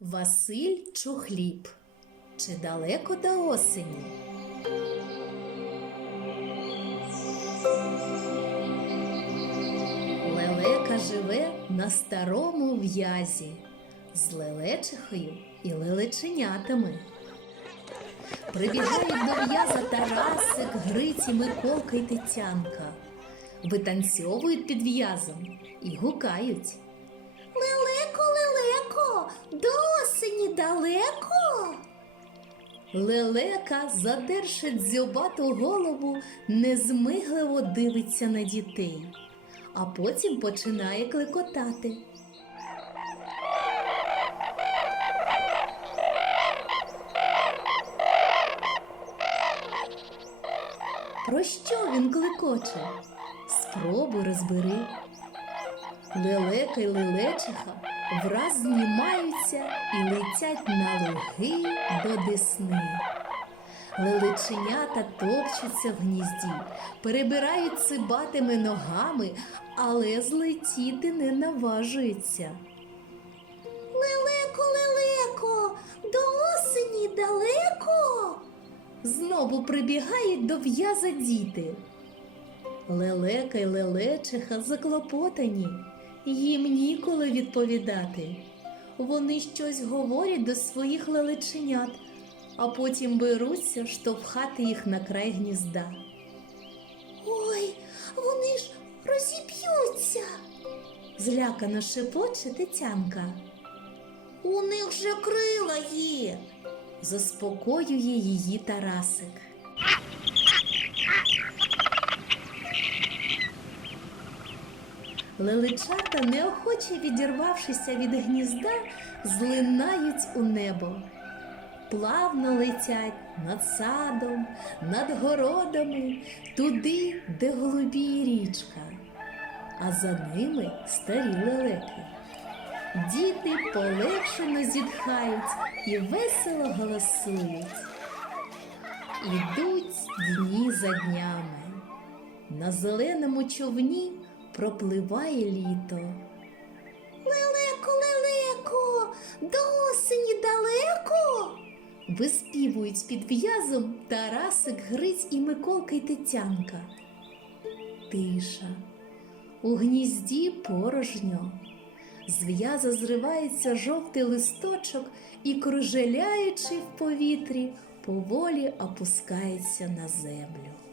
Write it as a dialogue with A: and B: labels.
A: Василь Чухліб. Чи далеко до осені? Лелека живе на старому в'язі з лелечихою і лелеченятами. Прибігають до в'яза Тарасик, Гриці, Миколка й Тетянка. Витанцьовують під в'язом і гукають. Лелека, задерши дзьобату голову, незмигливо дивиться на дітей, а потім починає клекотати. Про що він клекоче? Спробуй розбери. Лелека й лелечиха враз знімаються і летять на луги до десни. Лелеченята топчуться в гнізді, перебирають цибатими ногами, але злетіти не наважуються. Лелеко, лелеко, до осені далеко. Знову прибігають до в'яза діти. Лелека й лелечиха заклопотані, їм ніколи відповідати. Вони щось говорять до своїх лелеченят, а потім беруться штовхати їх на край гнізда. Ой, вони ж розіб'ються, злякано шепоче Тетянка. У них же крила є, заспокоює її Тарасик. Лелечата, неохоче відірвавшися від гнізда, злинають у небо. Плавно летять над садом, над городами, туди, де голубіє річка, а за ними старі лелеки. Діти полегшено зітхають і весело голосують. Ідуть дні за днями. На зеленому човні пропливає літо. Лелеко, лелеко, до осені далеко. Виспівують під в'язом Тарасик, Гриць і Миколка й Тетянка. Тиша. У гнізді порожньо. З в'яза зривається жовтий листочок і, кружеляючи в повітрі, поволі опускається на землю.